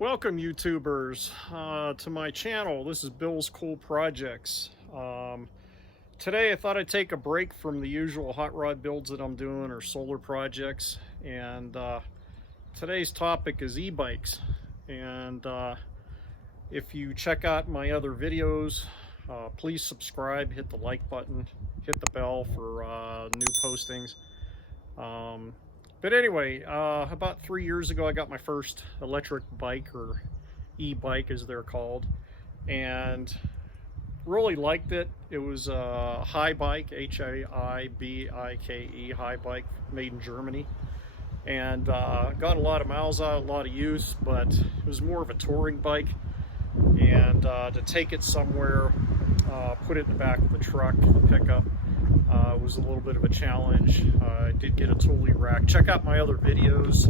Welcome YouTubers to my channel. This is Bill's Cool Projects. Today I thought I'd take a break from the usual hot rod builds that I'm doing or solar projects, and today's topic is e-bikes. And if you check out my other videos, please subscribe, hit the like button, hit the bell for new postings. But anyway, about 3 years ago, I got my first electric bike, or e-bike as they're called, and really liked it. It was a high bike, H-A-I-B-I-K-E, high bike, made in Germany, and got a lot of miles out, a lot of use, but it was more of a touring bike, and to take it somewhere, put it in the back of the truck, the pickup, was a little bit of a challenge. I did get a totally rack. Check out my other videos.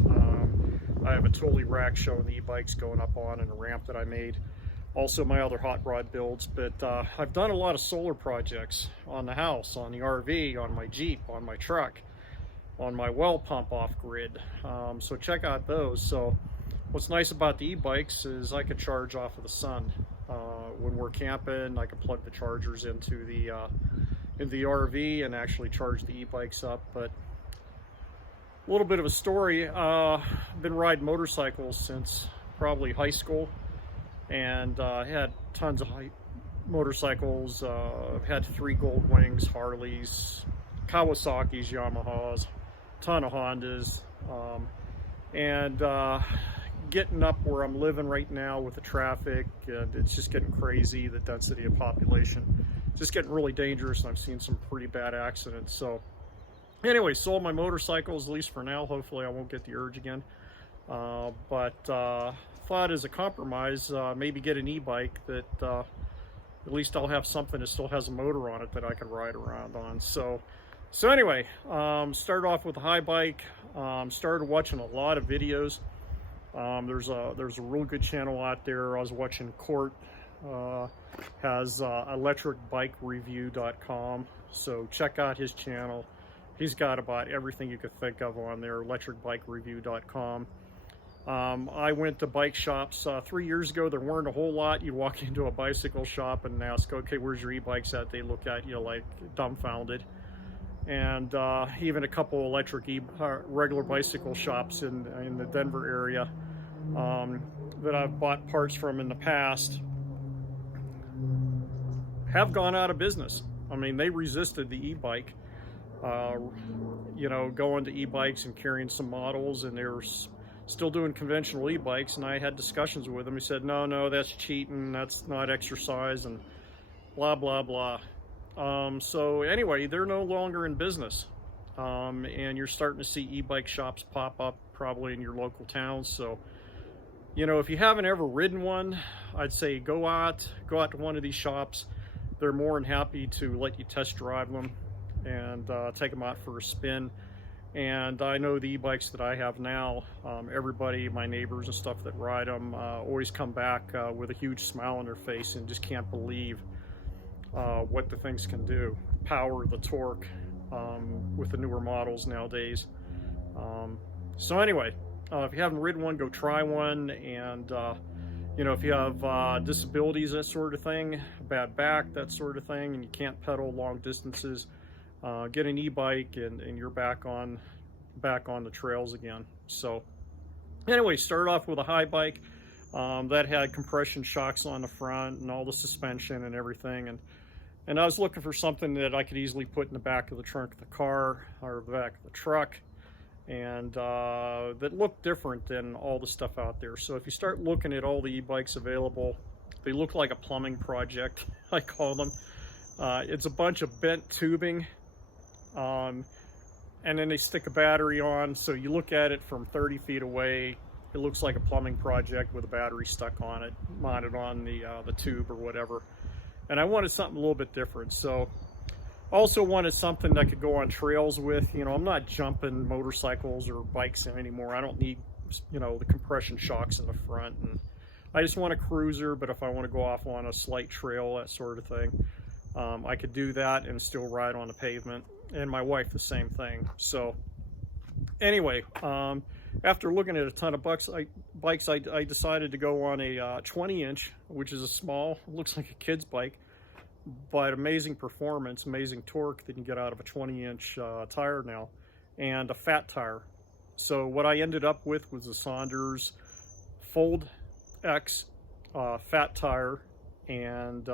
I have a totally rack showing the e-bikes going up on and a ramp that I made. Also my other hot rod builds, but I've done a lot of solar projects on the house, on the RV, on my Jeep, on my truck, on my well pump off grid. So check out those. So what's nice about the e-bikes is I could charge off of the sun. When we're camping, I can plug the chargers into the RV and actually charge the e-bikes up. But a little bit of a story. I've been riding motorcycles since probably high school, and I had tons of motorcycles. I've had 3 Gold Wings, Harleys, Kawasaki's, Yamahas, ton of Hondas, and getting up where I'm living right now with the traffic, and it's just getting crazy, the density of population, just getting really dangerous, and I've seen some pretty bad accidents. So anyway, sold my motorcycles, at least for now. Hopefully I won't get the urge again, but thought as a compromise, maybe get an e-bike that at least I'll have something that still has a motor on it that I can ride around on. So anyway, started off with a high bike, started watching a lot of videos. There's a real good channel out there. I was watching Cort, has electricbikereview.com, so check out his channel. He's got about everything you could think of on there, electricbikereview.com. I went to bike shops 3 years ago. There weren't a whole lot. You walk into a bicycle shop and ask, okay, where's your e-bikes at? They look at you like dumbfounded. And even a couple electric regular bicycle shops in the Denver area that I've bought parts from in the past have gone out of business. I mean, they resisted the e-bike, you know, going to e-bikes and carrying some models, and they were still doing conventional e-bikes, and I had discussions with them. He said, no, that's cheating, that's not exercise, and blah, blah, blah. So anyway, they're no longer in business, and you're starting to see e-bike shops pop up probably in your local towns. So, you know, if you haven't ever ridden one, I'd say go out to one of these shops. They're more than happy to let you test drive them and take them out for a spin. And I know the e-bikes that I have now, everybody, my neighbors and stuff that ride them, always come back with a huge smile on their face and just can't believe what the things can do. Power, the torque, with the newer models nowadays. So anyway, if you haven't ridden one, go try one. And you know, if you have disabilities, that sort of thing, bad back, that sort of thing, and you can't pedal long distances, get an e-bike and you're back on the trails again. So anyway, started off with a high bike that had compression shocks on the front and all the suspension and everything, and I was looking for something that I could easily put in the back of the trunk of the car or the back of the truck, and that looked different than all the stuff out there. So if you start looking at all the e-bikes available, they look like a plumbing project, I call them. It's a bunch of bent tubing, and then they stick a battery on, so you look at it from 30 feet away, it looks like a plumbing project with a battery stuck on it, mounted on the tube or whatever. And I wanted something a little bit different. So also wanted something that could go on trails with. You know, I'm not jumping motorcycles or bikes anymore. I don't need, you know, the compression shocks in the front, and I just want a cruiser. But if I want to go off on a slight trail, that sort of thing, I could do that and still ride on the pavement. And my wife, the same thing. So anyway, after looking at a ton of bikes, I decided to go on a 20-inch, which is a small, looks like a kid's bike, but amazing performance, amazing torque that you can get out of a 20-inch tire now, and a fat tire. So what I ended up with was a Saunders Fold X fat tire, and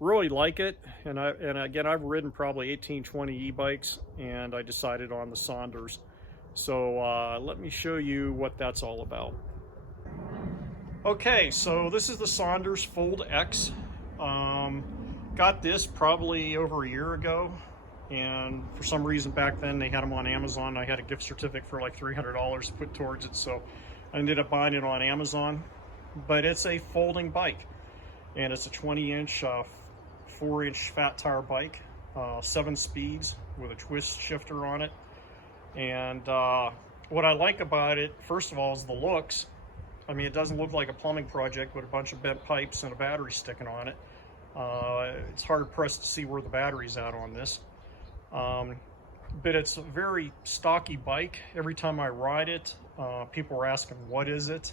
really like it. And again, I've ridden probably 18-20 e-bikes, and I decided on the Saunders. So let me show you what that's all about. Okay, so this is the Saunders Fold X. Got this probably over a year ago, and for some reason back then they had them on Amazon. I had a gift certificate for like $300 to put towards it, so I ended up buying it on Amazon. But it's a folding bike, and it's a 20-inch, 4-inch fat tire bike, 7 speeds with a twist shifter on it. And what I like about it, first of all, is the looks. I mean, it doesn't look like a plumbing project with a bunch of bent pipes and a battery sticking on it. It's hard pressed to see where the battery's at on this. But it's a very stocky bike. Every time I ride it, people are asking, what is it?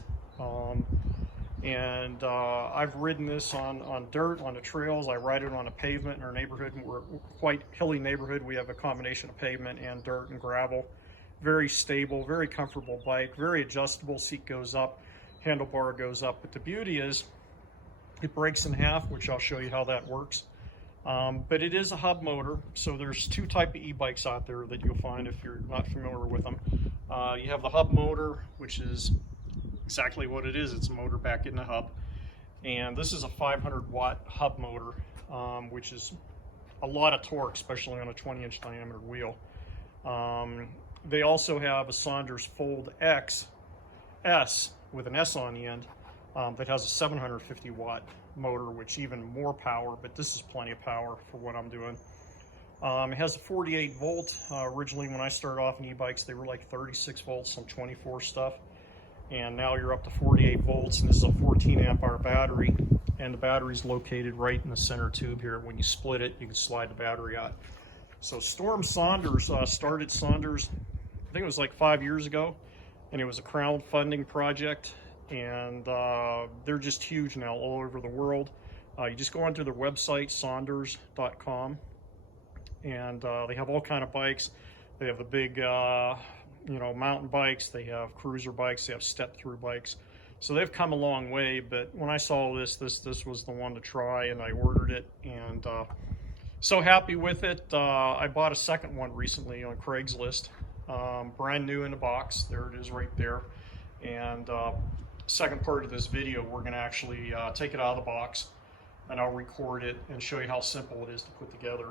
I've ridden this on dirt, on the trails. I ride it on a pavement in our neighborhood, and we're a quite hilly neighborhood. We have a combination of pavement and dirt and gravel. Very stable, very comfortable bike, very adjustable. Seat goes up, handlebar goes up. But the beauty is it breaks in half, which I'll show you how that works. But it is a hub motor, so there's 2 types of e-bikes out there that you'll find if you're not familiar with them. You have the hub motor, which is exactly what it is. It's a motor back in the hub, and this is a 500-watt hub motor, which is a lot of torque, especially on a 20-inch diameter wheel. They also have a Saunders Fold X S with an S on the end that has a 750-watt motor, which even more power, but this is plenty of power for what I'm doing. It has a 48 volt. Originally, when I started off in e-bikes, they were like 36 volts, some 24 stuff. And now you're up to 48 volts, and this is a 14 amp hour battery, and the battery's located right in the center tube here. When you split it, you can slide the battery out. So Storm Saunders started Saunders, I think it was like 5 years ago, and it was a crowdfunding project, and they're just huge now all over the world. You just go onto their website, saunders.com, and they have all kind of bikes. They have the big mountain bikes, they have cruiser bikes, they have step-through bikes. So they've come a long way, but when I saw this was the one to try, and I ordered it, and so happy with it. I bought a second one recently on Craigslist, brand new in the box. There it is right there. And second part of this video, we're going to actually take it out of the box, and I'll record it and show you how simple it is to put together.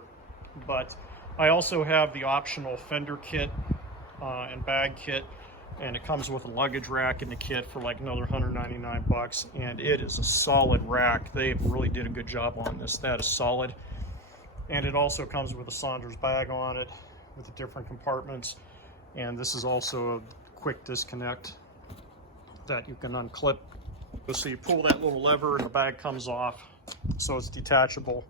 But I also have the optional Fender kit and bag kit, and it comes with a luggage rack in the kit for like another $199, and it is a solid rack. They really did a good job on this. That is solid. And it also comes with a Saunders bag on it with the different compartments, and this is also a quick disconnect that you can unclip. So you pull that little lever and the bag comes off, so it's detachable,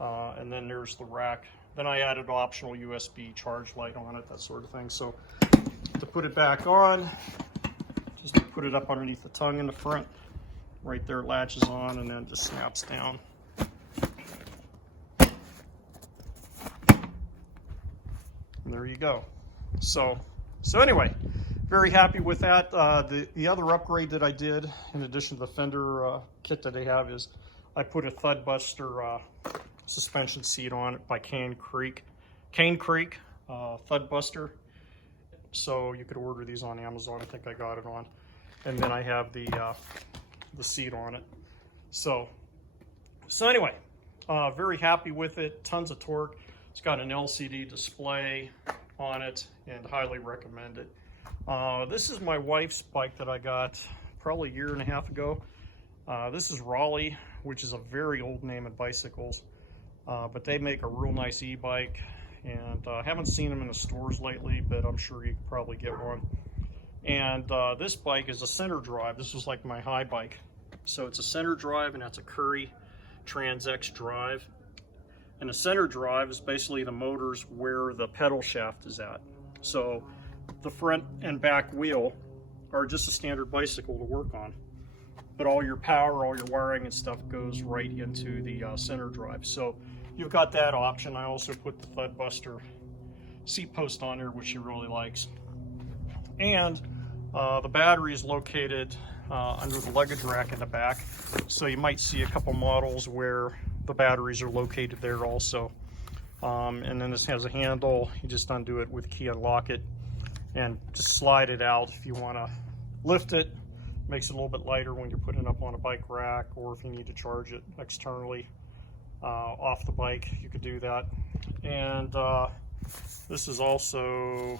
and then there's the rack. Then I added an optional USB charge light on it, that sort of thing. So to put it back on, just put it up underneath the tongue in the front. Right there, it latches on, and then just snaps down. And there you go. So anyway, very happy with that. The other upgrade that I did, in addition to the Fender kit that they have, is I put a Thud Buster suspension seat on it by Cane Creek Thud Buster. So you could order these on Amazon. I think I got it on. And then I have the seat on it. So anyway, very happy with it. Tons of torque. It's got an LCD display on it, and highly recommend it. This is my wife's bike that I got probably a year and a half ago. This is Raleigh, which is a very old name in bicycles. But they make a real nice e-bike, and I haven't seen them in the stores lately, but I'm sure you could probably get one. And this bike is a center drive. This was like my high bike. So it's a center drive, and that's a Curry Trans X drive. And the center drive is basically the motor's where the pedal shaft is at. So the front and back wheel are just a standard bicycle to work on. But all your power, all your wiring and stuff goes right into the center drive. So you've got that option. I also put the Thud Buster seat post on there, which she really likes. And the battery is located under the luggage rack in the back. So you might see a couple models where the batteries are located there also. And then this has a handle. You just undo it with a key, unlock it, and just slide it out if you want to lift it. Makes it a little bit lighter when you're putting it up on a bike rack, or if you need to charge it externally off the bike, you could do that. And this is also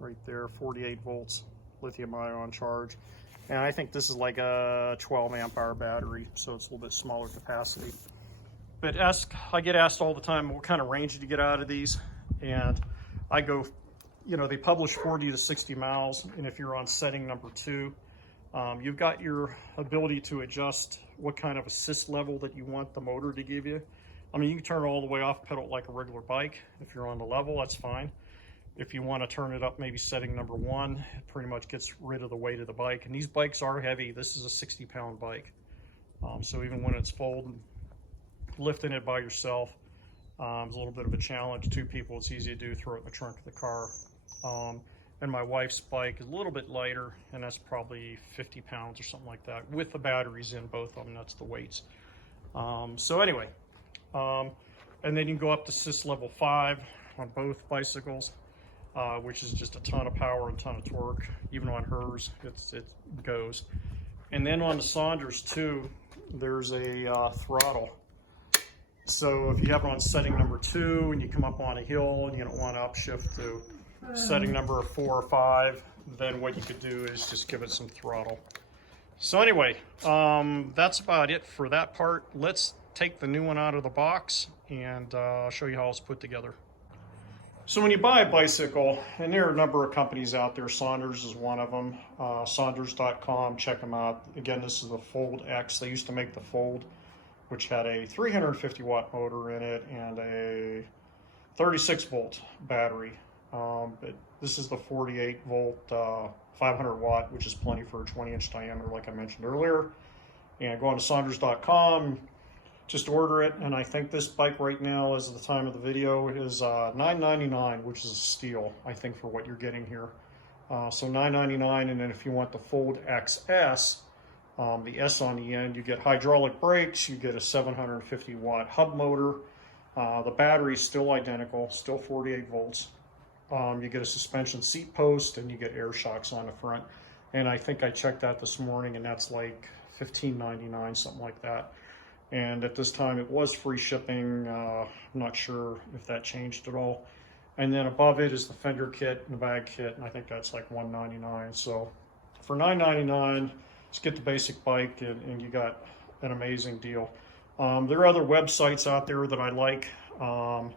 right there, 48 volts lithium ion charge. And I think this is like a 12 amp hour battery, so it's a little bit smaller capacity. But I get asked all the time, what kind of range did you get out of these? And I go, you know, they publish 40 to 60 miles. And if you're on setting number 2, you've got your ability to adjust what kind of assist level that you want the motor to give you. I mean, you can turn it all the way off, pedal it like a regular bike. If you're on the level, that's fine. If you want to turn it up, maybe setting number 1, it pretty much gets rid of the weight of the bike. And these bikes are heavy. This is a 60-pound bike. So even when it's folded, lifting it by yourself is a little bit of a challenge. 2 people, it's easy to do, throw it in the trunk of the car. And my wife's bike is a little bit lighter, and that's probably 50 pounds or something like that, with the batteries in both of them. That's the weights. So anyway, and then you can go up to assist level 5 on both bicycles, which is just a ton of power and a ton of torque. Even on hers, it goes. And then on the Saunders too, there's a throttle. So if you have it on setting number 2 and you come up on a hill and you don't want to upshift to setting number 4 or 5, then what you could do is just give it some throttle. So anyway, that's about it for that part. Let's take the new one out of the box and I'll show you how it's put together. So when you buy a bicycle, and there are a number of companies out there, Saunders is one of them, Saunders.com, check them out. Again, this is the Fold X. They used to make the Fold, which had a 350 watt motor in it and a 36 volt battery. But this is the 48 volt 500 watt, which is plenty for a 20-inch diameter, like I mentioned earlier. And go on to Saunders.com, just order it. And I think this bike right now, as of the time of the video, is $9.99, which is a steal, I think, for what you're getting here. So $9.99, and then if you want the Fold XS, the S on the end, you get hydraulic brakes, you get a 750 watt hub motor. The battery is still identical, still 48 volts. You get a suspension seat post, and you get air shocks on the front. And I think I checked that this morning, and that's like $15.99, something like that. And at this time, it was free shipping. I'm not sure if that changed at all. And then above it is the Fender kit and the bag kit, and I think that's like $1.99. So for $9.99, just get the basic bike, and you got an amazing deal. There are other websites out there that I like. I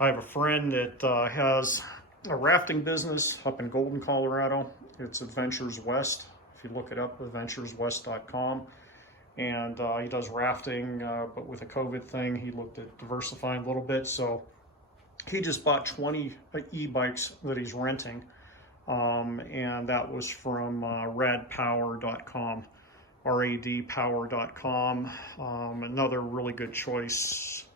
have a friend that has a rafting business up in Golden, Colorado. It's Adventures West. If you look it up, adventureswest.com. And he does rafting, but with the COVID thing, he looked at diversifying a little bit. So he just bought 20 e-bikes that he's renting. And that was from radpower.com, radpower.com. Another really good choice.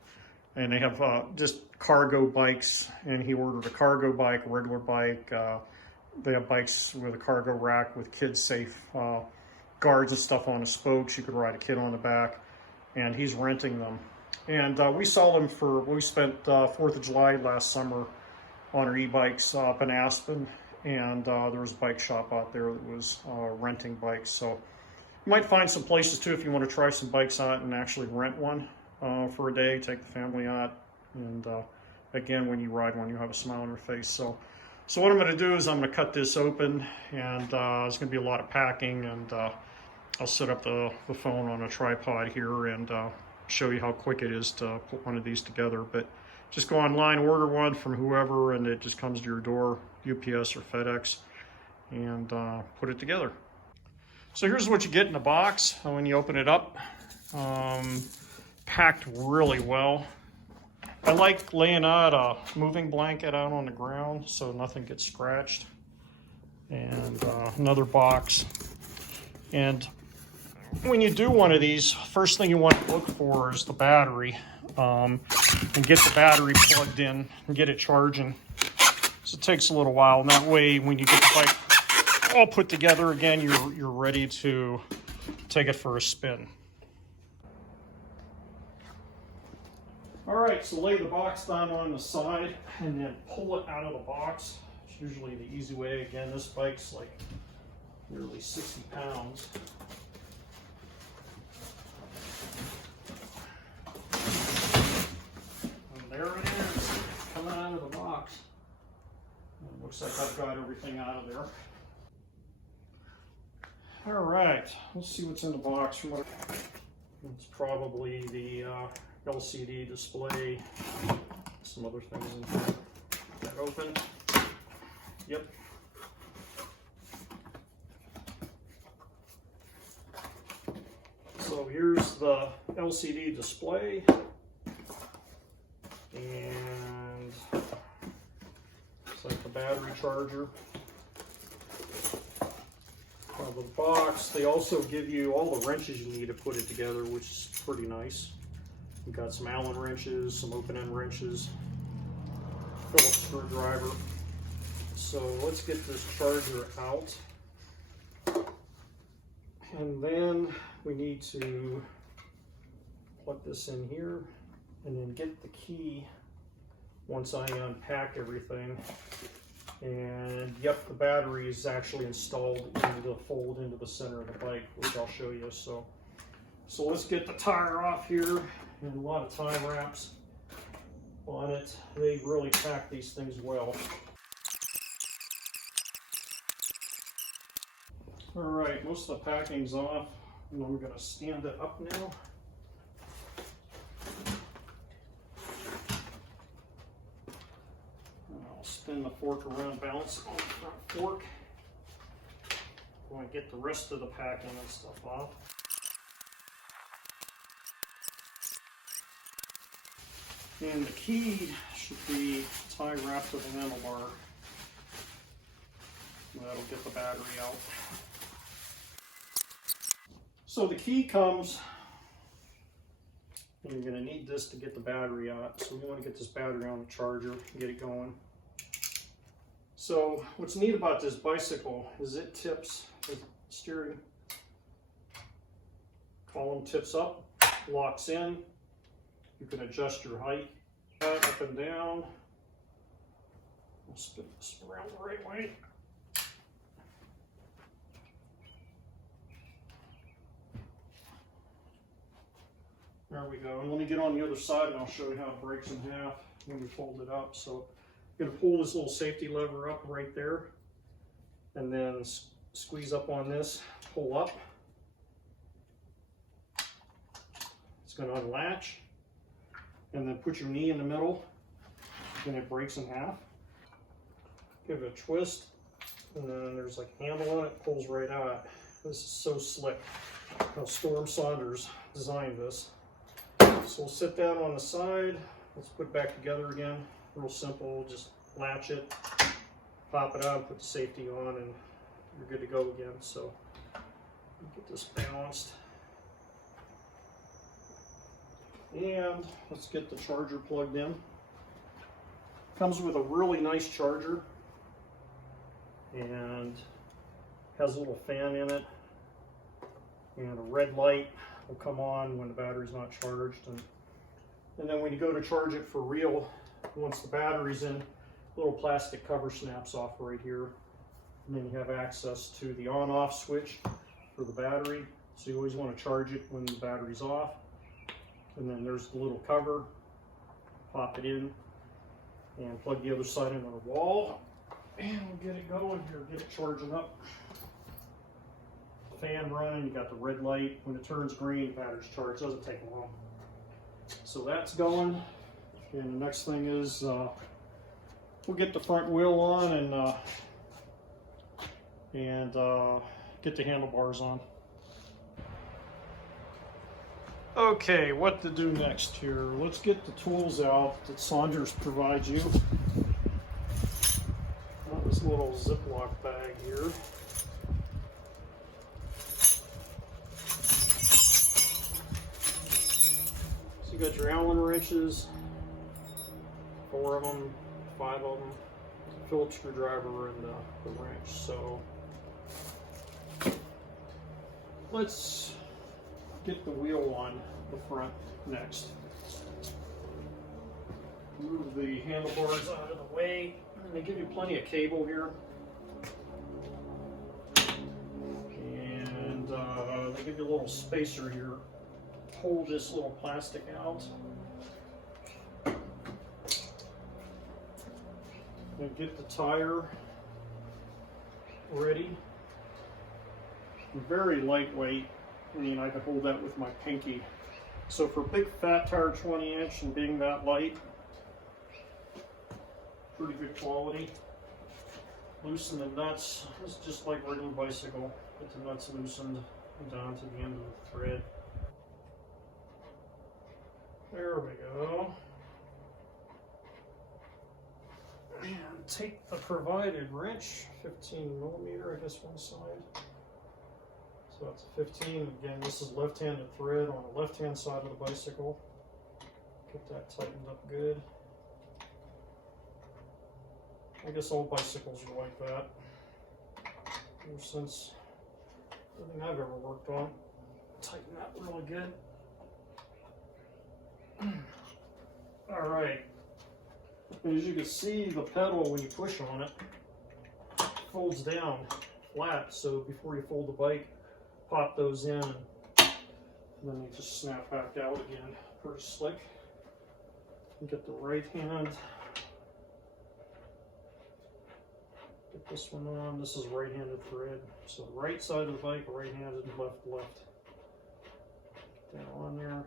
And they have just cargo bikes, and he ordered a cargo bike, a regular bike. They have bikes with a cargo rack with kids safe guards and stuff on the spokes. You could ride a kid on the back, and he's renting them. And we saw them we spent 4th of July last summer on our e-bikes up in Aspen, and there was a bike shop out there that was renting bikes. So you might find some places too if you want to try some bikes out and actually rent one for a day, take the family out, and again, when you ride one, you have a smile on your face. So what I'm going to do is I'm going to cut this open, and there's going to be a lot of packing, and I'll set up the phone on a tripod here and show you how quick it is to put one of these together. But just go online, order one from whoever, and it just comes to your door, UPS or FedEx, and put it together. So here's what you get in the box when you open it up. Packed really well. I like laying out a moving blanket out on the ground so nothing gets scratched. And another box. And when you do one of these, first thing you want to look for is the battery. And get the battery plugged in and get it charging. So it takes a little while, and that way when you get the bike all put together again, you're ready to take it for a spin. All right, so lay the box down on the side and then pull it out of the box. It's usually the easy way. Again, this bike's like nearly 60 pounds. And there it is, coming out of the box. It looks like I've got everything out of there. All right, let's see what's in the box. It's probably the LCD display, some other things in here. That open. Yep. So here's the LCD display, and it's like the battery charger. Out of the box, they also give you all the wrenches you need to put it together, which is pretty nice. You've got some Allen wrenches, some open-end wrenches, Phillips screwdriver. So let's get this charger out. And then we need to plug this in here and then get the key once I unpack everything. And yep, the battery is actually installed into the fold into the center of the bike, which I'll show you. So let's get the tire off here, and a lot of time wraps on it. They really pack these things well. All right, most of the packing's off, and I'm going to stand it up now. I'll spin the fork around, balance on the front fork. I want to get the rest of the packing and stuff off. And the key should be tie wrapped to the handlebar. That'll get the battery out. So the key comes, and you're going to need this to get the battery out. So we want to get this battery on the charger and get it going. So what's neat about this bicycle is it tips, the steering column tips up, locks in. You can adjust your height up and down. I'll spin this around the right way. There we go. And let me get on the other side and I'll show you how it breaks in half when you fold it up. So you're going to pull this little safety lever up right there and then squeeze up on this, pull up. It's going to unlatch and then put your knee in the middle and it breaks in half. Give it a twist and then there's like a handle on it, pulls right out. This is so slick. How Saunders designed this. So we'll sit that on the side. Let's put it back together again. Real simple, just latch it, pop it out, put the safety on, and you're good to go again. So get this balanced. And let's get the charger plugged in. Comes with a really nice charger and has a little fan in it, and a red light will come on when the battery's not charged. And then when you go to charge it for real, once the battery's in, little plastic cover snaps off right here. And then you have access to the on-off switch for the battery. So you always want to charge it when the battery's off. And then there's the little cover. Pop it in and plug the other side into the wall. And we'll get it going here, get it charging up. Fan running, you got the red light. When it turns green, the battery's charged. Doesn't take long. So that's going. And the next thing is we'll get the front wheel on and get the handlebars on. Okay, what to do next here? Let's get the tools out that Saunders provides you. Got this little Ziploc bag here. So you got your Allen wrenches, 4 of them, 5 of them, Phillips screwdriver, and the wrench. So let's get the wheel on the front next. Move the handlebars out of the way, and they give you plenty of cable here. And they give you a little spacer here. Hold this little plastic out. And get the tire ready. Very lightweight. I mean, I can hold that with my pinky. So for a big fat tire, 20-inch, and being that light, pretty good quality. Loosen the nuts. It's just like riding a bicycle. Get the nuts loosened and down to the end of the thread. There we go. And take the provided wrench, 15mm, I guess one side. So that's a 15. Again, this is left-handed thread on the left-hand side of the bicycle. Get that tightened up good. I guess all bicycles are like that. Ever since everything I've ever worked on. Tighten that really good. All right. As you can see, the pedal, when you push on it, folds down flat. So before you fold the bike, pop those in, and then they just snap back out again. Pretty slick. And get the right hand. Get this one on. This is right-handed thread. So the right side of the bike, right-handed, left. Get that on there.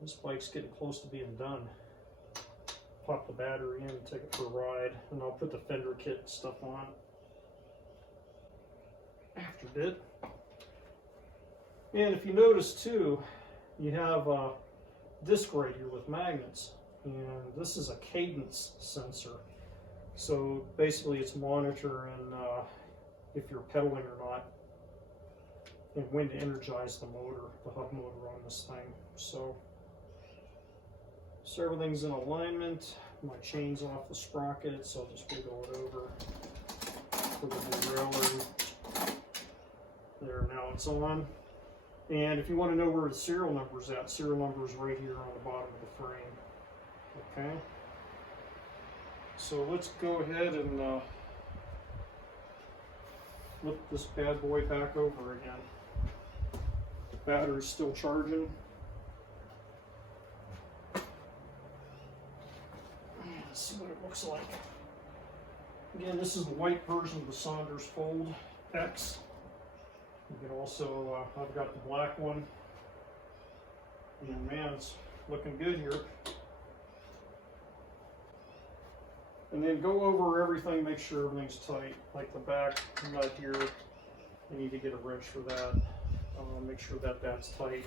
This bike's getting close to being done. Pop the battery in, take it for a ride, and I'll put the Fender kit and stuff on after bit. And if you notice too, you have a disc right here with magnets, and this is a cadence sensor. So basically it's monitoring if you're pedaling or not, and when to energize the motor, the hub motor on this thing. So everything's in alignment. My chain's off the sprocket, so I'll just wiggle it over for the derailleur. There, now it's on. And if you want to know where the serial number's at, serial number is right here on the bottom of the frame. Okay. So let's go ahead and flip this bad boy back over again. The battery's still charging. Let's see what it looks like. Again, this is the white version of the Saunders Fold X. You can also, I've got the black one. And man, it's looking good here. And then go over everything, make sure everything's tight. Like the back nut here, you need to get a wrench for that. Make sure that that's tight.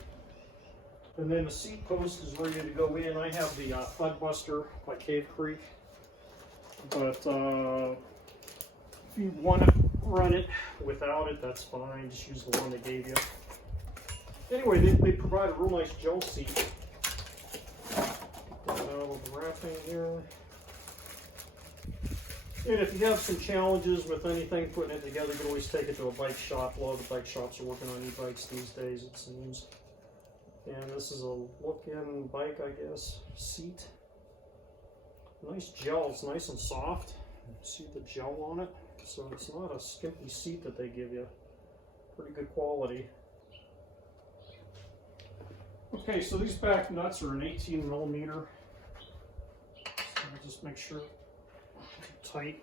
And then the seat post is ready to go in. I have the Thud Buster by Cave Creek. But if you want to run it without it, that's fine. Just use the one they gave you. Anyway, they provide a real nice gel seat. Get that out of the wrapping here. And if you have some challenges with anything, putting it together, you can always take it to a bike shop. A lot of the bike shops are working on e-bikes these days, it seems. And this is a look-in bike, I guess, seat. Nice gel, it's nice and soft. See the gel on it? So it's not a skimpy seat that they give you. Pretty good quality. Okay, so these back nuts are an 18mm. So just make sure it's tight.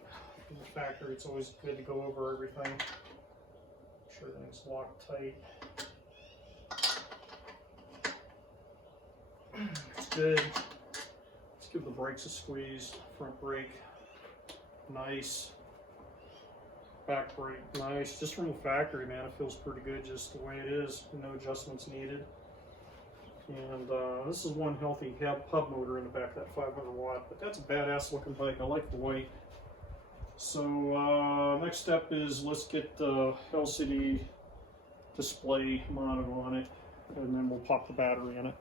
In the factory, it's always good to go over everything. Make sure everything's locked tight. It's good. Let's give the brakes a squeeze. Front brake, nice. back brake, nice. Just from the factory, man, it feels pretty good just the way it is. No adjustments needed. And this is one healthy hub motor in the back, that 500 watt. But that's a badass looking bike. I like the weight. So next step is let's get the LCD display mounted on it, and then we'll pop the battery in it.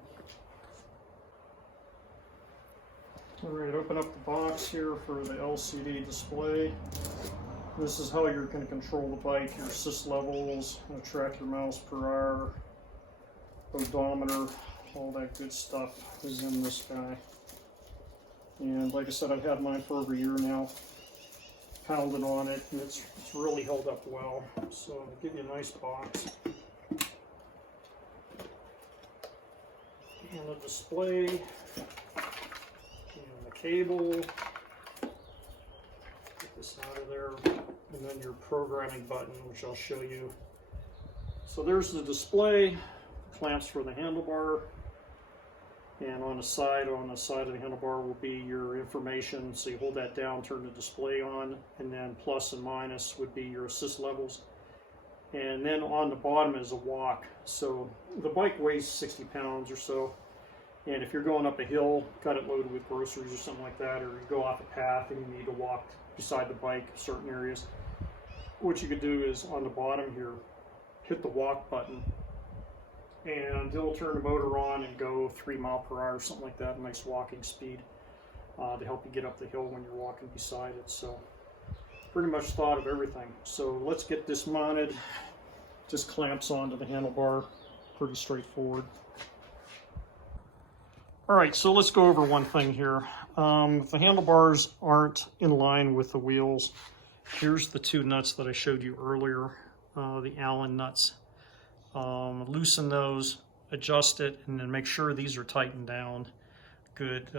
All right, open up the box here for the LCD display. This is how you're going to control the bike, your assist levels, track your miles per hour, odometer, all that good stuff is in this guy. And like I said, I've had mine for over a year now, pounded on it, and it's really held up well. So I'll give you a nice box. And the display, and the cable, get this out of there, and then your programming button, which I'll show you. So there's the display, clamps for the handlebar, and on the side of the handlebar will be your information. So you hold that down, turn the display on, and then plus and minus would be your assist levels. And then on the bottom is a walk. So the bike weighs 60 pounds or so. And if you're going up a hill, got it loaded with groceries or something like that, or you go off a path and you need to walk beside the bike certain areas, what you could do is on the bottom here, hit the walk button, and it'll turn the motor on and go 3 miles per hour or something like that, a nice walking speed to help you get up the hill when you're walking beside it. So pretty much thought of everything. So let's get this mounted. Just clamps onto the handlebar, pretty straightforward. All right, so let's go over one thing here. If the handlebars aren't in line with the wheels, here's the 2 nuts that I showed you earlier, the Allen nuts. Loosen those, adjust it, and then make sure these are tightened down good.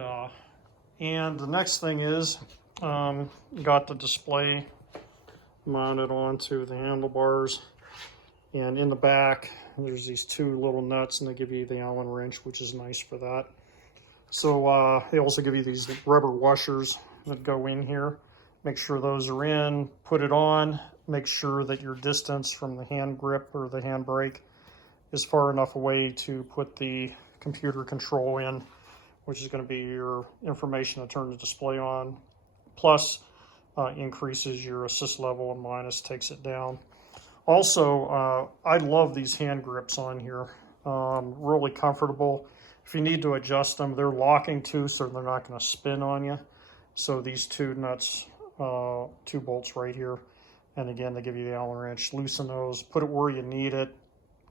And the next thing is, got the display mounted onto the handlebars, and in the back there's these 2 little nuts, and they give you the Allen wrench, which is nice for that. So they also give you these rubber washers that go in here. Make sure those are in, put it on, make sure that your distance from the hand grip or the hand brake is far enough away to put the computer control in, which is going to be your information to turn the display on, plus increases your assist level, and minus takes it down. Also, I love these hand grips on here, really comfortable. If you need to adjust them, they're locking too, so they're not going to spin on you. So these 2 nuts, 2 bolts right here, and again, they give you the Allen wrench. Loosen those, put it where you need it,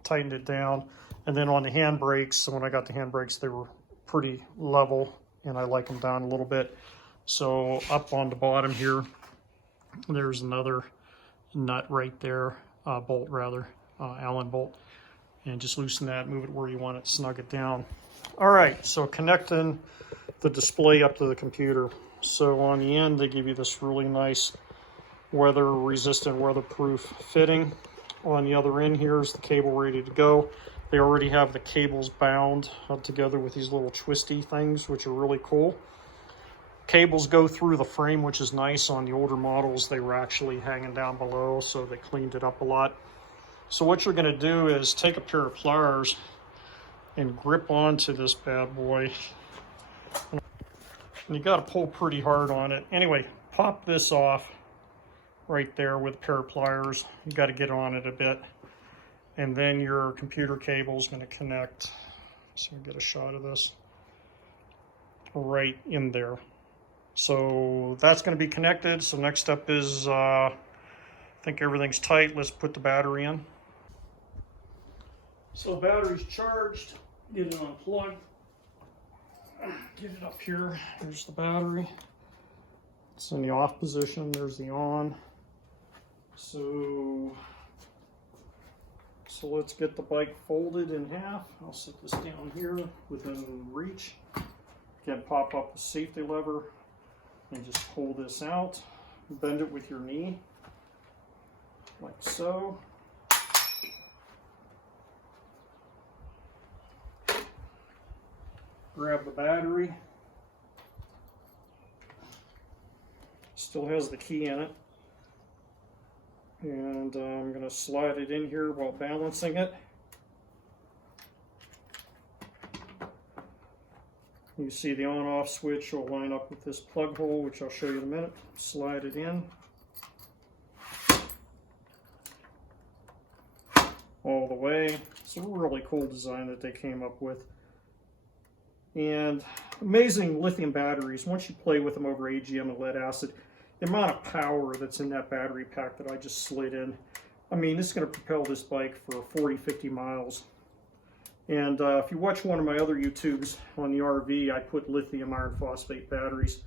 tighten it down. And then on the hand brakes, so when I got the hand brakes, they were pretty level, and I like them down a little bit. So up on the bottom here, there's another nut right there, bolt rather, Allen bolt. And just loosen that, move it where you want it, snug it down. All right, so connecting the display up to the computer. So on the end, they give you this really nice weather-resistant, weatherproof fitting. On the other end here is the cable ready to go. They already have the cables bound together with these little twisty things, which are really cool. Cables go through the frame, which is nice. On the older models, they were actually hanging down below, so they cleaned it up a lot. So what you're going to do is take a pair of pliers and grip onto this bad boy. And you got to pull pretty hard on it. Anyway, pop this off right there with a pair of pliers. You got to get on it a bit. And then your computer cable is going to connect. So we get a shot of this right in there. So that's going to be connected. So next step is, I think everything's tight. Let's put the battery in. So the battery's charged. Get it unplugged. Get it up here. There's the battery. It's in the off position. There's the on. So let's get the bike folded in half. I'll set this down here within reach. Again, pop up the safety lever and just pull this out. Bend it with your knee, like so. Grab the battery. Still has the key in it. And I'm going to slide it in here while balancing it. You see the on-off switch will line up with this plug hole, which I'll show you in a minute. Slide it in. All the way. It's a really cool design that they came up with. And amazing lithium batteries. Once you play with them over AGM and lead acid, the amount of power that's in that battery pack that I just slid in, I mean, this is going to propel this bike for 40-50 miles. And if you watch one of my other YouTubes on the RV, I put lithium iron phosphate batteries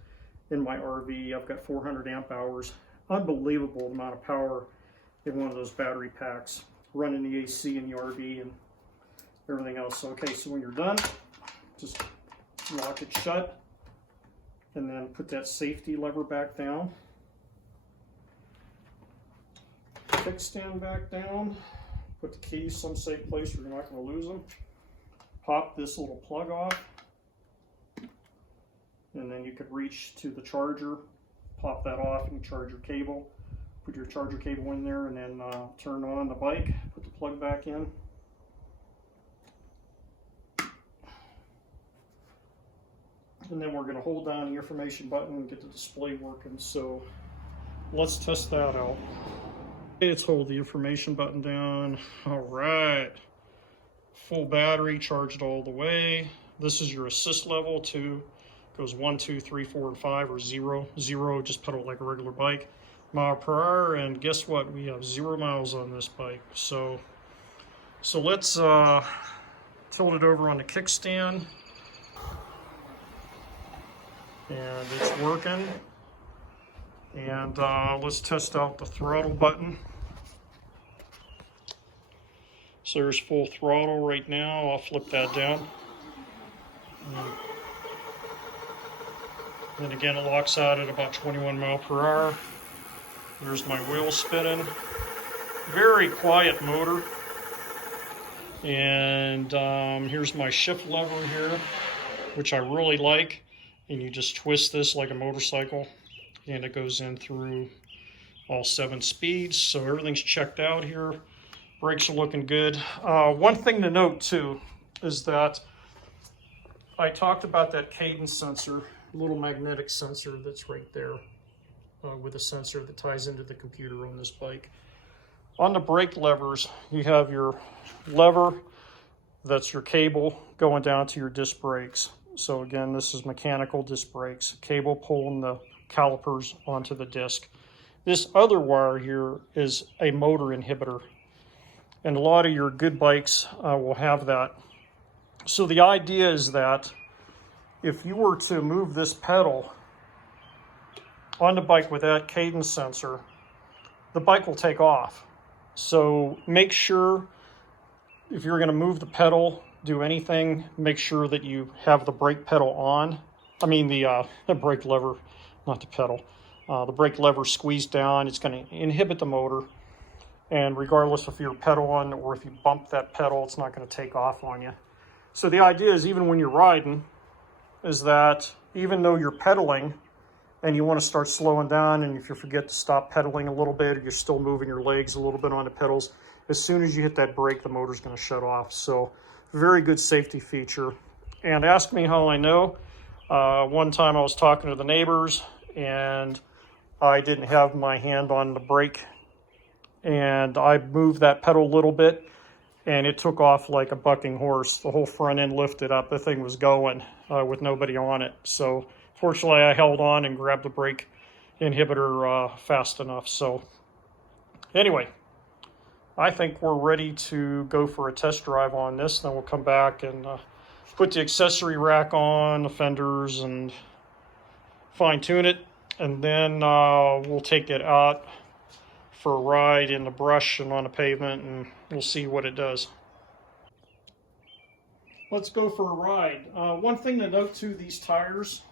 in my RV. I've got 400 amp hours. Unbelievable amount of power in one of those battery packs, running the AC in the RV and everything else. Okay, so when you're done, just lock it shut and then put that safety lever back down. Kickstand back down. Put the keys some safe place where you're not going to lose them. Pop this little plug off. And then you could reach to the charger, pop that off and charge your cable. Put your charger cable in there and then turn on the bike, put the plug back in. And then we're going to hold down the information button and get the display working. So let's test that out. Let's hold the information button down. All right. Full battery, charged all the way. This is your assist level. 2 goes 1, 2, 3, 4, and 5, or 0. 0, just pedal like a regular bike. Mile per hour, and guess what? We have 0 miles on this bike. So let's tilt it over on the kickstand. And it's working. And let's test out the throttle button. So there's full throttle right now. I'll flip that down. And again, it locks out at about 21 miles per hour. There's my wheel spinning. Very quiet motor. And here's my shift lever here, which I really like. And you just twist this like a motorcycle, and it goes in through all 7 speeds. So everything's checked out here. Brakes are looking good. One thing to note too is that I talked about that cadence sensor, little magnetic sensor that's right there with a sensor that ties into the computer on this bike. On the brake levers, you have your lever, that's your cable going down to your disc brakes. So again, this is mechanical disc brakes, cable pulling the calipers onto the disc. This other wire here is a motor inhibitor. And a lot of your good bikes will have that. So the idea is that if you were to move this pedal on the bike with that cadence sensor, the bike will take off. So make sure if you're going to move the pedal, do anything, make sure that you have the brake pedal on. I mean the brake lever, not the pedal. The brake lever squeezed down. It's going to inhibit the motor. And regardless if you're pedaling or if you bump that pedal, it's not going to take off on you. So the idea is, even when you're riding, is that even though you're pedaling and you want to start slowing down, and if you forget to stop pedaling a little bit, or you're still moving your legs a little bit on the pedals, as soon as you hit that brake, the motor's going to shut off. So very good safety feature. And ask me how I know. One time I was talking to the neighbors and I didn't have my hand on the brake, and I moved that pedal a little bit and it took off like a bucking horse. The whole front end lifted up. The thing was going with nobody on it. So fortunately I held on and grabbed the brake inhibitor fast enough. So anyway, I think we're ready to go for a test drive on this. Then we'll come back and put the accessory rack on, the fenders, and fine tune it. And then we'll take it out for a ride in the brush and on the pavement, and we'll see what it does. Let's go for a ride. One thing to note too, these tires,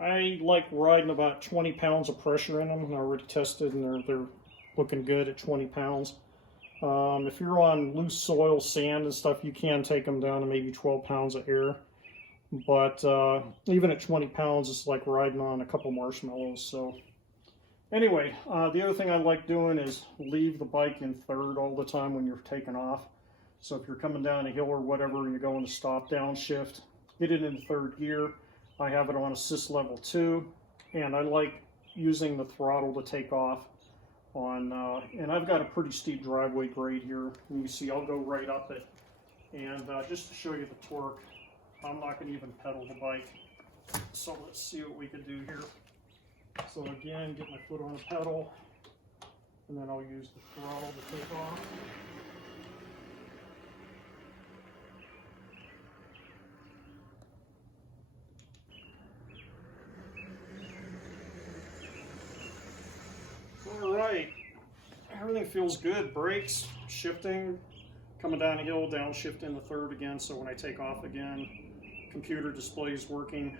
I like riding about 20 pounds of pressure in them. I already tested and they're looking good at 20 pounds. If you're on loose soil, sand and stuff, you can take them down to maybe 12 pounds of air. But even at 20 pounds, it's like riding on a couple marshmallows. So Anyway, the other thing I like doing is leave the bike in third all the time when you're taking off. So if you're coming down a hill or whatever and you're going to stop downshift, get it in third gear. I have it on assist level 2, and I like using the throttle to take off on, and I've got a pretty steep driveway grade here. And you see I'll go right up it. And just to show you the torque, I'm not going to even pedal the bike. So let's see what we can do here. So again, get my foot on the pedal, and then I'll use the throttle to take off. All right, everything feels good. Brakes, shifting, coming down a hill, downshift into third again, so when I take off again, computer display is working.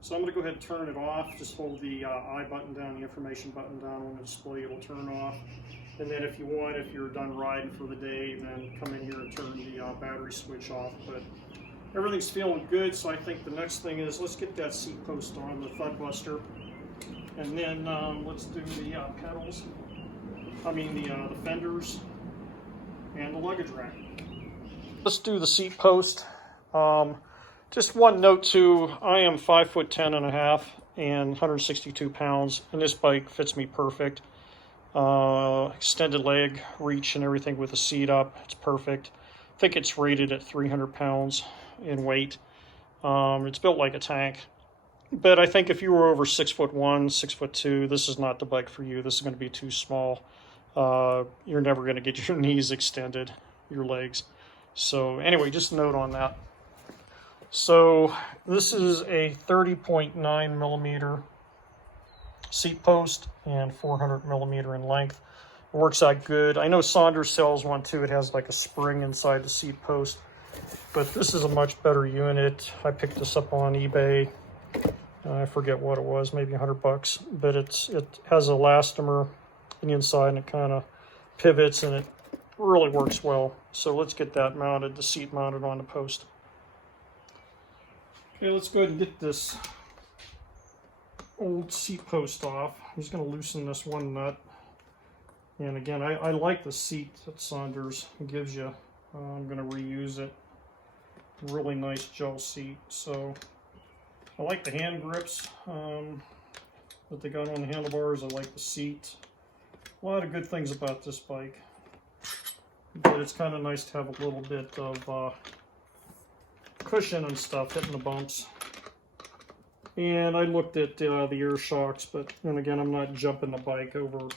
So I'm going to go ahead and turn it off. Just hold the I button down, the information button down on the display, it'll turn off. And then if you want, if you're done riding for the day, then come in here and turn the battery switch off. But everything's feeling good, so I think the next thing is let's get that seat post on, the thud buster. And then let's do the pedals, the fenders, and the luggage rack. Let's do the seat post. Just one note too, I am 5'10.5" and 162 pounds, and this bike fits me perfect. Extended leg reach and everything with the seat up, it's perfect. I think it's rated at 300 pounds in weight. It's built like a tank. But I think if you were over 6'1", 6'2", this is not the bike for you. This is going to be too small. You're never going to get your knees extended, your legs. So anyway, just a note on that. So this is a 30.9 millimeter seat post and 400 millimeter in length. It works out good. I know Saunders sells one too. It has like a spring inside the seat post, but this is a much better unit. I picked this up on eBay. I forget what it was, maybe $100, but it has an elastomer on the inside and it kind of pivots and it really works well. So let's get that mounted, the seat mounted on the post. Okay, let's go ahead and get this old seat post off. I'm just going to loosen this one nut. And again, I like the seat that Saunders gives you. I'm going to reuse it. Really nice gel seat. So I like the hand grips that they got on the handlebars. I like the seat. A lot of good things about this bike. But it's kind of nice to have a little bit of cushion and stuff hitting the bumps. And I looked at the air shocks, but then again, I'm not jumping the bike over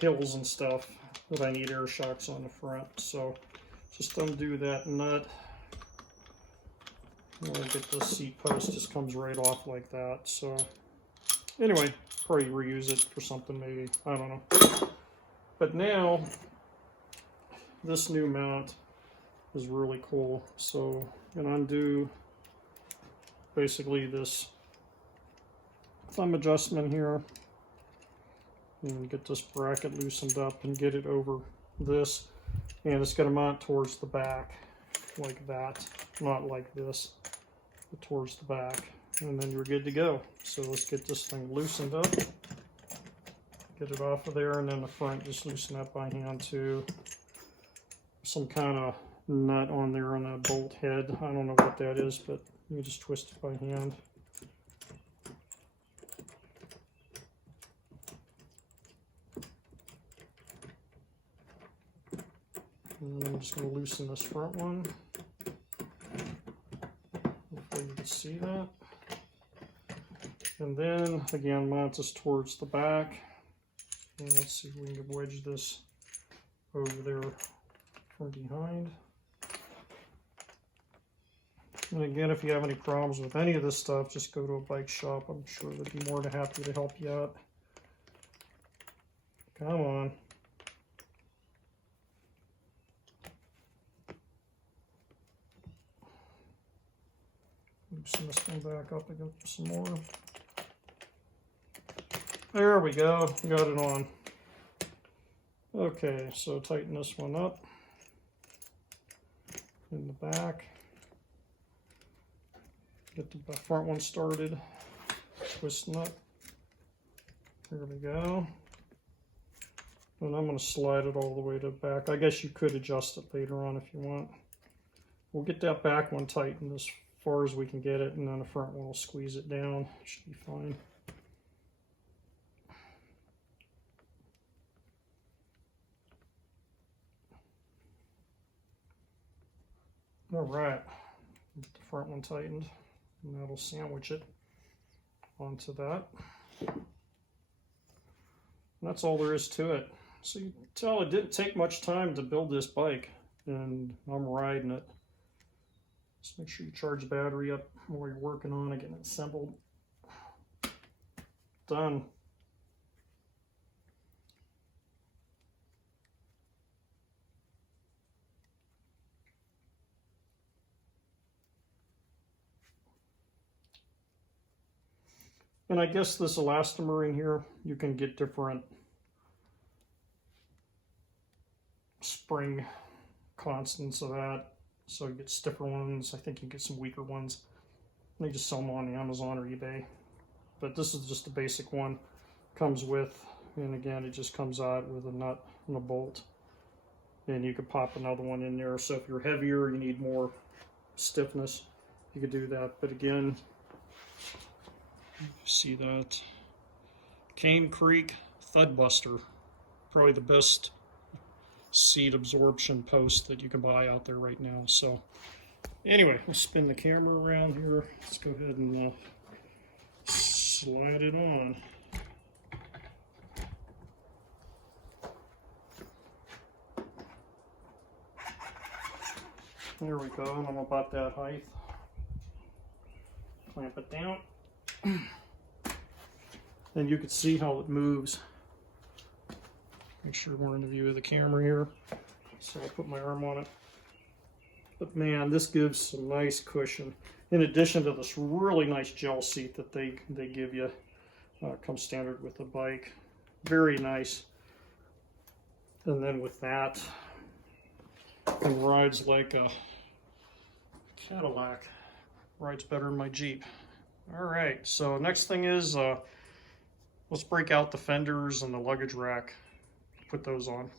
hills and stuff that I need air shocks on the front. So just undo that nut. We'll get the seat post, just comes right off like that. So anyway, probably reuse it for something maybe, I don't know. But now this new mount is really cool. So I'm gonna undo basically this thumb adjustment here and get this bracket loosened up and get it over this, and it's going to mount towards the back like that, not like this, but towards the back, and then you're good to go. So let's get this thing loosened up, get it off of there, and then the front just loosen up by hand too. Some kind of nut on there on a bolt head, I don't know what that is, but you just twist it by hand. And I'm just going to loosen this front one. Hopefully you can see that. And then again, mount this towards the back. And let's see if we can wedge this over there from behind. And again, if you have any problems with any of this stuff, just go to a bike shop. I'm sure they'd be more than happy to help you out. Come on. Loosen this thing back up again some more. There we go, got it on. Okay, so tighten this one up in the back. Get the front one started, twist nut. There we go. And I'm going to slide it all the way to the back. I guess you could adjust it later on if you want. We'll get that back one tightened as far as we can get it, and then the front one will squeeze it down. Should be fine. All right, get the front one tightened, and that'll sandwich it onto that. And that's all there is to it. So you can tell it didn't take much time to build this bike, and I'm riding it. Just make sure you charge the battery up while you're working on it, getting it assembled. Done. And I guess this elastomer in here, you can get different spring constants of that. So you get stiffer ones. I think you get some weaker ones. They just sell them on Amazon or eBay. But this is just the basic one. Comes with, and again, it just comes out with a nut and a bolt. And you could pop another one in there. So if you're heavier, you need more stiffness, you could do that. But again, see that Cane Creek Thud Buster, probably the best seat absorption post that you can buy out there right now. So anyway, let's spin the camera around here. Let's go ahead and slide it on. There we go, and I'm about that height. Clamp it down. And you can see how it moves. Make sure we're in the view of the camera here. So I'll put my arm on it. But man, this gives some nice cushion. In addition to this really nice gel seat that they give you. Comes standard with the bike. Very nice. And then with that, it rides like a Cadillac. Rides better than my Jeep. All right, so next thing is, let's break out the fenders and the luggage rack, put those on.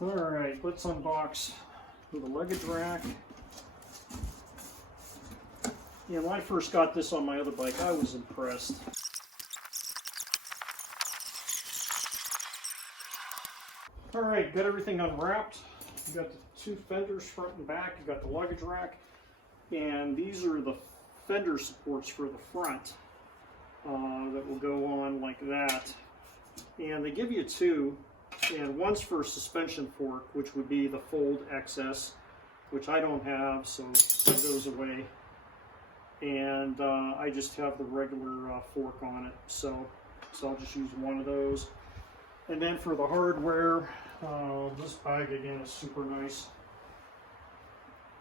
All right, let's unbox the luggage rack. Yeah, when I first got this on my other bike, I was impressed. All right, got everything unwrapped. You got the two fenders front and back. You got the luggage rack, and these are the fender supports for the front that will go on like that. And they give you two, and one's for suspension fork, which would be the Fold XS, which I don't have, so that goes away. And I just have the regular fork on it, so I'll just use one of those. And then for the hardware, this bag again is super nice.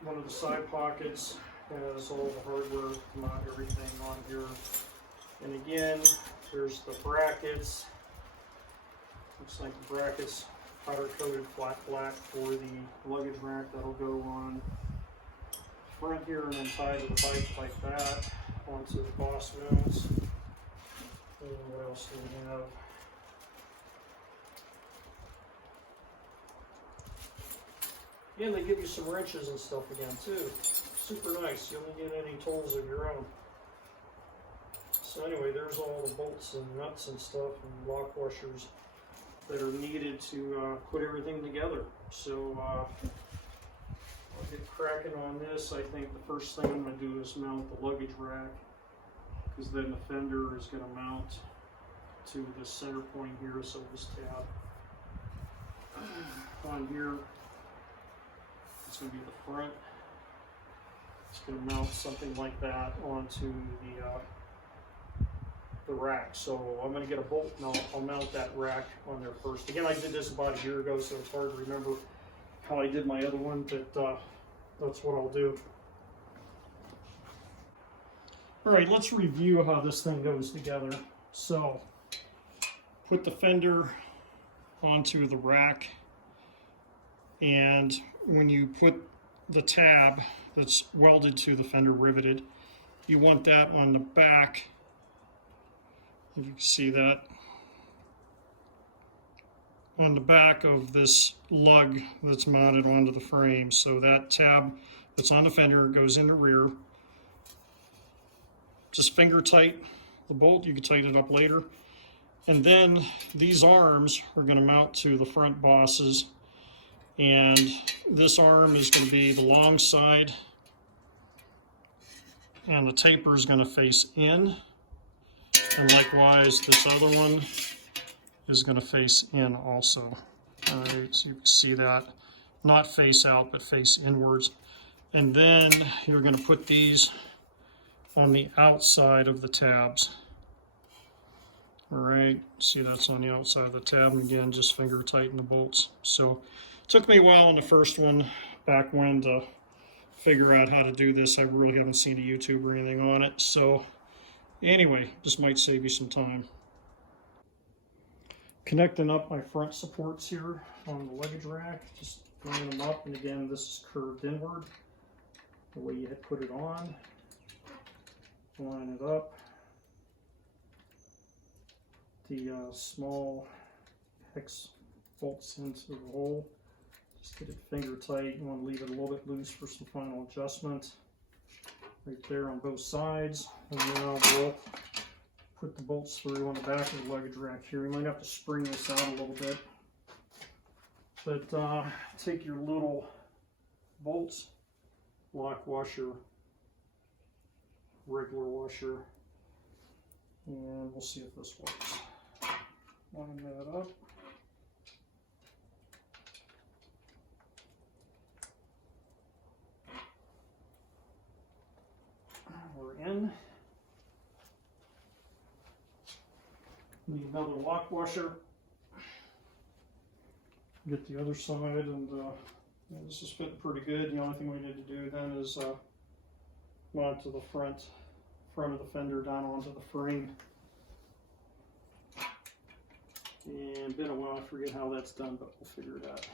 One of the side pockets has all the hardware, not everything on here. And again, there's the brackets. Looks like the brackets powder coated flat black for the luggage rack that'll go on front here and then tied to the bike like that onto the boss mounts. And what else do we have? And they give you some wrenches and stuff again too. Super nice. You don't get any tools of your own. So anyway, there's all the bolts and nuts and stuff and lock washers that are needed to put everything together. So I'll get cracking on this. I think the first thing I'm going to do is mount the luggage rack, because then the fender is going to mount to the center point here. So this tab on here. It's going to be the front. It's going to mount something like that onto the rack. So I'm going to get a bolt and I'll mount that rack on there first. Again, I did this about a year ago, so it's hard to remember how I did my other one, but that's what I'll do. All right, let's review how this thing goes together. So put the fender onto the rack, and when you put the tab that's welded to the fender, riveted, you want that on the back. If you can see that. On the back of this lug that's mounted onto the frame. So that tab that's on the fender goes in the rear. Just finger tight the bolt. You can tighten it up later. And then these arms are going to mount to the front bosses. And this arm is going to be the long side. And the taper is going to face in. And likewise, this other one is going to face in also. All right, so you can see that. Not face out, but face inwards. And then you're going to put these on the outside of the tabs. All right, see that's on the outside of the tab. And again, just finger tighten the bolts. So it took me a while on the first one back when to figure out how to do this. I really haven't seen a YouTube or anything on it. So anyway, this might save you some time. Connecting up my front supports here on the luggage rack, just bringing them up, and again, this is curved inward. The way you put it on, line it up. The small hex bolts into the hole. Just get it finger tight. You want to leave it a little bit loose for some final adjustment. Right there on both sides, and now we'll put the bolts through on the back of the luggage rack here. You might have to spring this out a little bit. But take your little bolts, lock washer, regular washer, and we'll see if this works. Line that up. We're in. Need another lock washer. Get the other side, and this is fitting pretty good. The only thing we need to do then is mount to the front of the fender down onto the frame. And been a while, I forget how that's done, but we'll figure it out.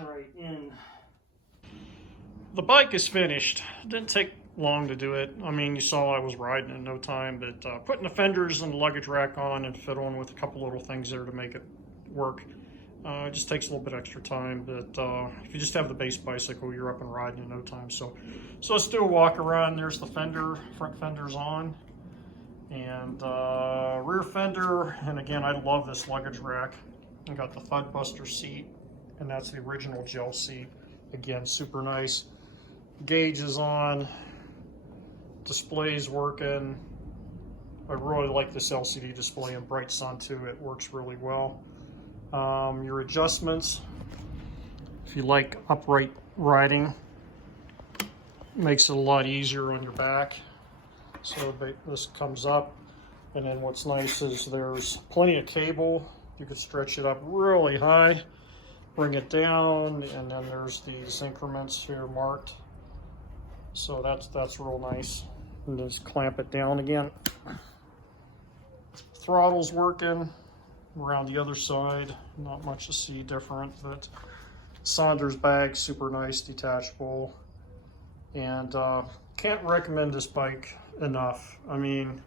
Alright, in. The bike is finished. It didn't take long to do it. I mean, you saw I was riding in no time, but putting the fenders and the luggage rack on and fiddling with a couple little things there to make it work. It just takes a little bit extra time, but if you just have the base bicycle, you're up and riding in no time. So let's do a walk around. There's the fender, front fender's on, and rear fender. And again, I love this luggage rack. I got the Thud Buster seat, and that's the original gel seat. Again, super nice. Gauge is on, display's working. I really like this LCD display in bright sun too. It works really well. Your adjustments, if you like upright riding, makes it a lot easier on your back. So this comes up, and then what's nice is there's plenty of cable. You can stretch it up really high, bring it down, and then there's these increments here marked. So that's real nice. And just clamp it down again. Throttle's working. Around the other side, not much to see different, but Saunders bag, super nice, detachable. And can't recommend this bike enough. I mean,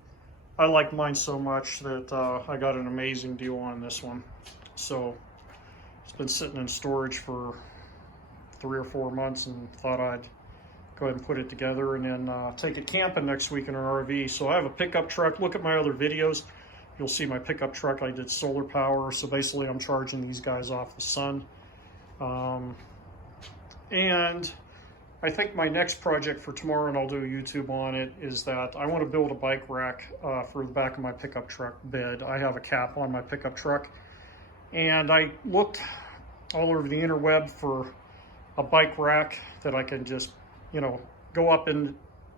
I like mine so much that I got an amazing deal on this one. So it's been sitting in storage for 3 or 4 months, and thought I'd go ahead and put it together and then take it camping next week in an RV. So I have a pickup truck. Look at my other videos. You'll see my pickup truck. I did solar power. So basically I'm charging these guys off the sun. And I think my next project for tomorrow, and I'll do a YouTube on it, is that I want to build a bike rack for the back of my pickup truck bed. I have a cap on my pickup truck, and I looked all over the interweb for a bike rack that I can just, you know, go up in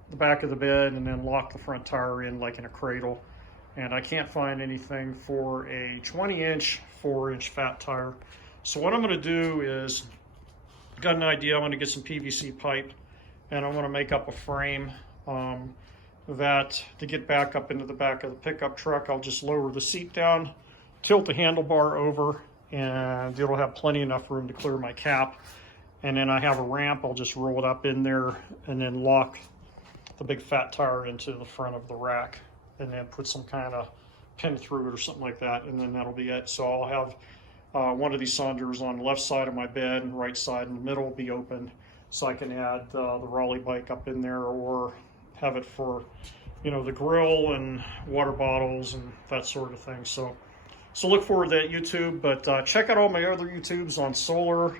the back of the bed and then lock the front tire in like in a cradle. And I can't find anything for a 20-inch, 4-inch fat tire. So what I'm going to do is, got an idea. I'm going to get some PVC pipe, and I'm going to make up a frame that to get back up into the back of the pickup truck. I'll just lower the seat down tilt the handlebar over, and it'll have plenty enough room to clear my cap. And then I have a ramp. I'll just roll it up in there and then lock the big fat tire into the front of the rack, and then put some kind of pin through it or something like that, and then that'll be it. So I'll have one of these Saunders on the left side of my bed, and right side in the middle will be open, so I can add the Raleigh bike up in there, or have it for, you know, the grill and water bottles and that sort of thing. So look forward to that YouTube, but check out all my other YouTubes on solar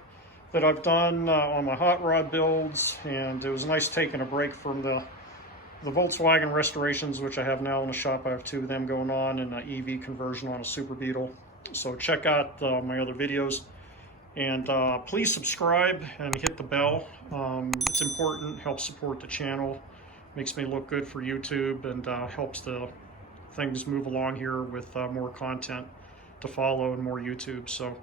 that I've done on my hot rod builds. And it was nice taking a break from the Volkswagen restorations, which I have now in the shop. I have 2 of them going on, and an EV conversion on a Super Beetle. So check out my other videos, and please subscribe and hit the bell. It's important, helps support the channel, makes me look good for YouTube, and helps the things move along here with more content to follow and more YouTube. So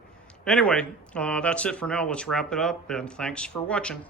anyway, that's it for now. Let's wrap it up, and thanks for watching.